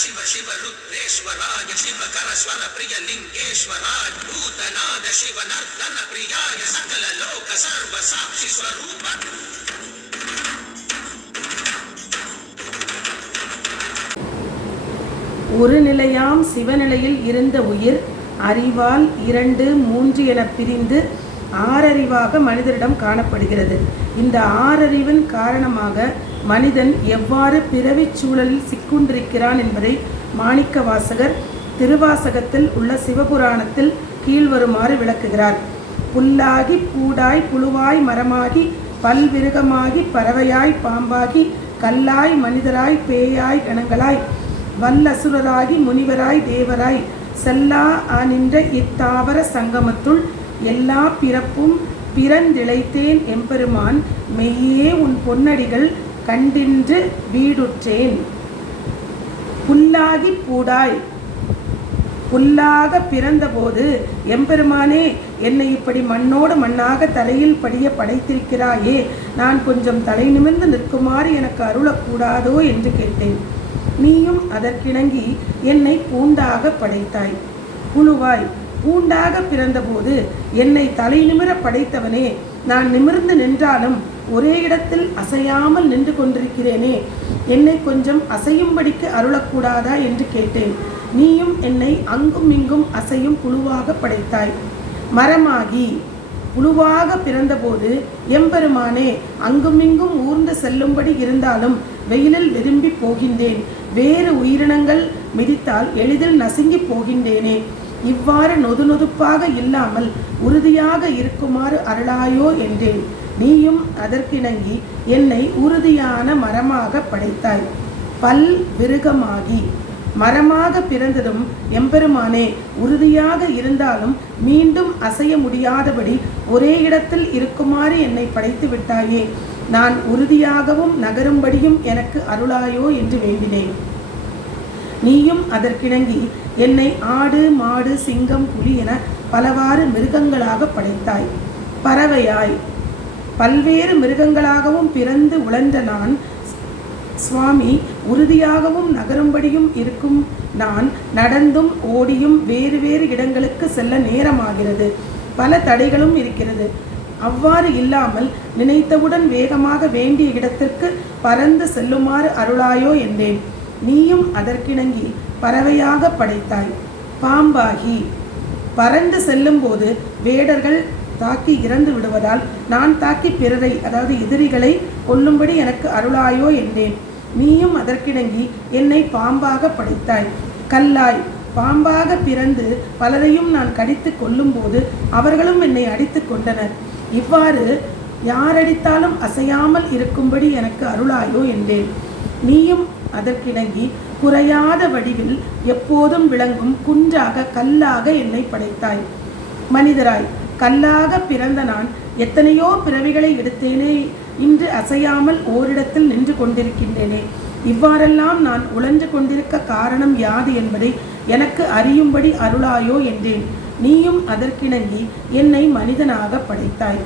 शिव शिव रुद्रेश्वराय शिवकर स्वर प्रिय लिंगेश्वराय भूतनाद शिव नर्तन प्रियाय सकल लोक सर्व साक्षी स्वरूप ஒரு நிலையாம் சிவநிலையில் இருந்த உயிர் அறிவால் 2, 3 என பிரிந்து ஆறறிவாக மனிதரிடம் காணப்படுகிறது. இந்த ஆறறிவின் காரணமாக மனிதன் எவ்வாறு பிறவிச் சூழலில் சிக்குண்டிருக்கிறான் என்பதை மாணிக்க வாசகர் திருவாசகத்தில் உள்ள சிவபுராணத்தில் கீழ்வருமாறு விளக்குகிறார். புல்லாகி பூடாய் புழுவாய் மரமாகி பல்விருகமாகி பறவையாய் பாம்பாகி கல்லாய் மனிதராய் பேயாய் கணங்களாய் வல்லசுரராகி முனிவராய் தேவராய் செல்லா நின்ற இத்தாவர சங்கமத்துள் எல்லா பிறப்பும் பிறந்திழைத்தேன் எம்பெருமான் மெய்யே உன் பொன்னடிகள் கண்டின்று வீடுற்றேன். புல்லாகி பூடாய் புல்லாக பிறந்தபோது எம்பெருமானே என்னை இப்படி மண்ணோடு மண்ணாக தலையில் படிய படைத்திருக்கிறாயே, நான் கொஞ்சம் தலை நிமிர்ந்து நிற்குமாறு எனக்கு அருளக்கூடாதோ என்று கேட்டேன். நீயும் அதற்கிணங்கி என்னை பூண்டாக படைத்தாய். புழுவாய் பூண்டாக பிறந்தபோது என்னை தலை நிமிர படைத்தவனே, நான் நிமிர்ந்து நின்றாலும் ஒரே இடத்தில் அசையாமல் நின்று கொண்டிருக்கிறேனே, என்னை கொஞ்சம் அசையும்படிக்கு அருளக்கூடாதா என்று கேட்டேன். நீயும் என்னை அங்கும் இங்கும் அசையும் புழுவாக படைத்தாய். மரமாகி புழுவாக பிறந்தபோது எம்பெருமானே அங்குமிங்கும் ஊர்ந்து செல்லும்படி இருந்தாலும் வெயிலில் விரும்பி போகின்றேன். வேறு உயிரினங்கள் மிதித்தால் எளிதில் நசுங்கி போகின்றேனே, இவ்வாறு நொது நொதுப்பாக இல்லாமல் உறுதியாக இருக்குமாறு அருளாயோ என்றேன். நீயும் அதற்கிணங்கி என்னை உறுதியான மரமாக படைத்தாய். பல் விருகமாகி மரமாக பிறந்ததும் எம்பெருமானே உறுதியாக இருந்தாலும் மீண்டும் அசைய முடியாதபடி ஒரே இடத்தில் இருக்குமாறு என்னை படைத்து விட்டாயே, நான் உறுதியாகவும் நகரும்படியும் எனக்கு அருளாயோ என்று வேண்டினேன். நீயும் அதற்கிணங்கி என்னை ஆடு மாடு சிங்கம் புலி என பலவாறு மிருகங்களாக படைத்தாய். பறவையாய் பல்வேறு மிருகங்களாகவும் பிறந்து உழன்ற நான் சுவாமி உறுதியாகவும் நகரும்படியும் இருக்கும் நான் நடந்தும் ஓடியும் வேறு வேறு இடங்களுக்கு செல்ல நேரமாகிறது. பல தடைகளும் இருக்கிறது. அவ்வாறு இல்லாமல் நினைத்தவுடன் வேகமாக வேண்டிய இடத்திற்கு பறந்து செல்லுமாறு அருளாயோ என்றேன். நீயும் அதற்கிணங்கி பறவையாக படைத்தாய். பாம்பாகி பறந்து செல்லும் போது வேடர்கள் தாக்கி இறந்து விடுவதால் நான் தாக்கி பிறரை அதாவது எதிரிகளை கொல்லும்படி எனக்கு அருளாயோ என்றேன். நீயும் அதற்கிணங்கி என்னை பாம்பாக படைத்தாய். கல்லாய் பாம்பாக பிறந்து பலரையும் நான் கடித்து கொல்லும் போது அவர்களும் என்னை அடித்து கொண்டனர். இவ்வாறு யாரடித்தாலும் அசையாமல் இருக்கும்படி எனக்கு அருளாயோ என்றேன். நீயும் அதற்கிணங்கி குறையாத வடிவில் எப்போதும் விளங்கும் குன்றாக கல்லாக என்னை படைத்தாய். மனிதராய் கல்லாக பிறந்த நான் எத்தனையோ பிறவிகளை எடுத்தேனே, இன்று அசையாமல் ஓரிடத்தில் நின்று கொண்டிருக்கின்றேனே, இவ்வாறெல்லாம் நான் உழன்று கொண்டிருக்க காரணம் யாது என்பதை எனக்கு அறியும்படி அருளாயோ என்றேன். நீயும் அதற்கிணங்கி என்னை மனிதனாக படைத்தாய்.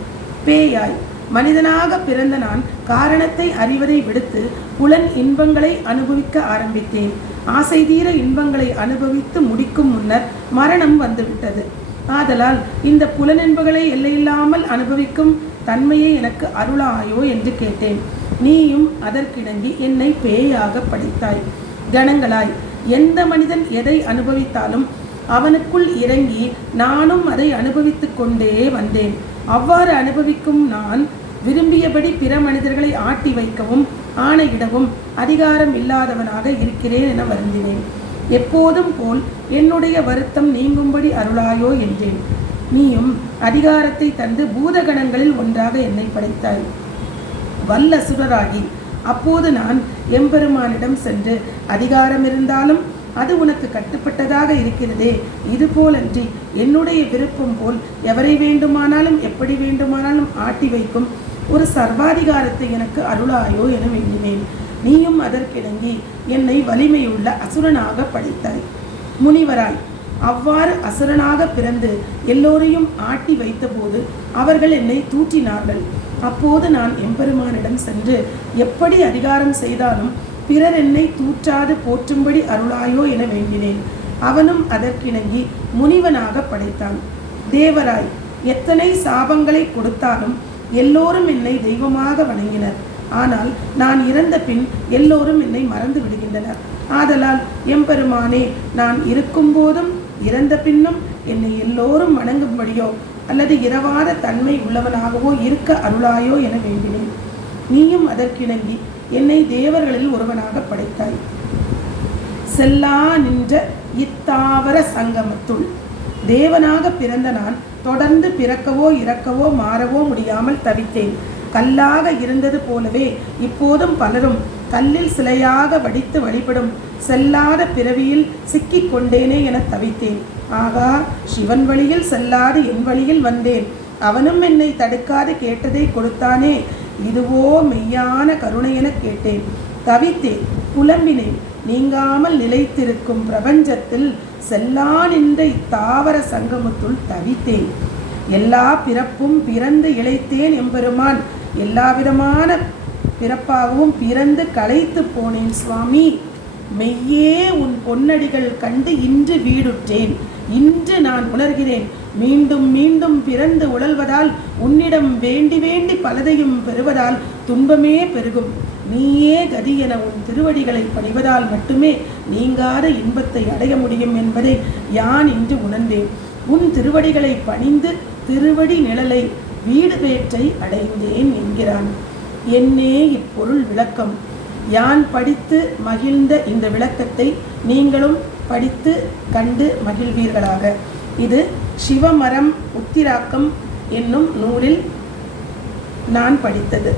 பேயாய் மனிதனாக பிறந்த நான் காரணத்தை அறிவதை விடுத்து புலன் இன்பங்களை அனுபவிக்க ஆரம்பித்தேன். ஆசை தீர இன்பங்களை அனுபவித்து முடிக்கும் முன்னர் மரணம் வந்துவிட்டது. ஆதலால் இந்த புலனென்புகளை எல்லையில்லாமல் அனுபவிக்கும் தன்மையை எனக்கு அருளாயோ என்று கேட்டேன். நீயும் அதற்கிணங்கி என்னை பேயாக படைத்தாய். கணங்களாய் எந்த மனிதன் எதை அனுபவித்தாலும் அவனுக்குள் இறங்கி நானும் அதை அனுபவித்து கொண்டே வந்தேன். அவ்வாறு அனுபவிக்கும் நான் விரும்பியபடி பிற மனிதர்களை ஆட்டி வைக்கவும் ஆணையிடவும் அதிகாரம் இல்லாதவனாக இருக்கிறேன் என வருந்தினேன். எப்போதும் போல் என்னுடைய வருத்தம் நீங்கும்படி அருளாயோ என்றேன். நீயும் அதிகாரத்தை தந்து பூதகணங்களில் ஒன்றாக என்னை படைத்தாய். வல்லசுரராகி அப்போது நான் எம்பெருமானிடம் சென்று அதிகாரம் இருந்தாலும் அது உனக்கு கட்டுப்பட்டதாக இருக்கிறதே, இதுபோலன்றி என்னுடைய விருப்பம் போல் எவரை வேண்டுமானாலும் எப்படி வேண்டுமானாலும் ஆட்டி வைக்கும் ஒரு சர்வாதிகாரத்தை எனக்கு அருளாயோ என வேண்டினேன். நீயும் அதற்கிணங்கி என்னை வலிமையுள்ள அசுரனாக படைத்தாய். முனிவராய் அவ்வாறு அசுரனாக பிறந்து எல்லோரையும் ஆட்டி வைத்தபோது அவர்கள் என்னை தூற்றினார்கள். அப்போது நான் எம்பெருமானிடம் சென்று எப்படி அதிகாரம் செய்தாலும் பிறர் என்னை தூற்றாது போற்றும்படி அருளாயோ என வேண்டினேன். அவனும் அதற்கிணங்கி முனிவனாக படைத்தான். தேவராய், எத்தனை சாபங்களை கொடுத்தாலும் எல்லோரும் என்னை தெய்வமாக வணங்கினர். ஆனால் நான் இறந்த பின் எல்லோரும் என்னை மறந்து விடுகின்றனர். ஆதலால் எம்பெருமானே, நான் இருக்கும் போதும் இறந்த பின்னும் என்னை எல்லோரும் வணங்கும்படியோ அல்லது இரவாத தன்மை உள்ளவனாகவோ இருக்க அருளாயோ என வேண்டினேன். நீயும் அதற்கிணங்கி என்னை தேவர்களில் ஒருவனாக படைத்தாய். செல்லா நின்ற இத்தாவர சங்கமத்துள் தேவனாக பிறந்த நான் தொடர்ந்து பிறக்கவோ இறக்கவோ மாறவோ முடியாமல் தவித்தேன். கல்லாக இருந்தது போலவே இப்போதும் பலரும் கல்லில் சிலையாக வடித்து வழிபடும் செல்லாத பிறவியில் சிக்கிக் கொண்டேனே என தவித்தேன். ஆகா, சிவன் வழியில் செல்லாது என் வழியில் வந்தேன். அவனும் என்னை தடுக்காது கேட்டதை கொடுத்தானே, இதுவோ மெய்யான கருணை என கேட்டேன். தவித்தேன், புலம்பினேன். நீங்காமல் நிலைத்திருக்கும் பிரபஞ்சத்தில் செல்லா நின்ற இத்தாவர சங்கமத்துள் தவித்தேன். எல்லா பிறப்பும் பிறந்து இழைத்தேன் எம்பெருமான். எல்லா விதமான பிறப்பாகவும் பிறந்து களைத்து போனேன் சுவாமி. மெய்யே உன் பொன்னடிகள் கண்டு இன்று வீடுற்றேன். இன்று நான் உணர்கிறேன், மீண்டும் மீண்டும் பிறந்து உழல்வதால் உன்னிடம் வேண்டி வேண்டி பலதையும் பெறுவதால் துன்பமே பெருகும். நீயே கதி என உன் திருவடிகளை பணிவதால் மட்டுமே நீங்காத இன்பத்தை அடைய முடியும் என்பதை யான் இன்று உணர்ந்தேன். உன் திருவடிகளை பணிந்து திருவடி நிழலை வீடு பேற்றை அடைந்தேன் என்கிறான். என்னே இப்பொருள் விளக்கம். யான் படித்து மகிழ்ந்த இந்த விளக்கத்தை நீங்களும் படித்து கண்டு மகிழ்வீர்களாக. இது சிவமரம் உத்திராக்கம் என்னும் நூலில் நான் படித்தது.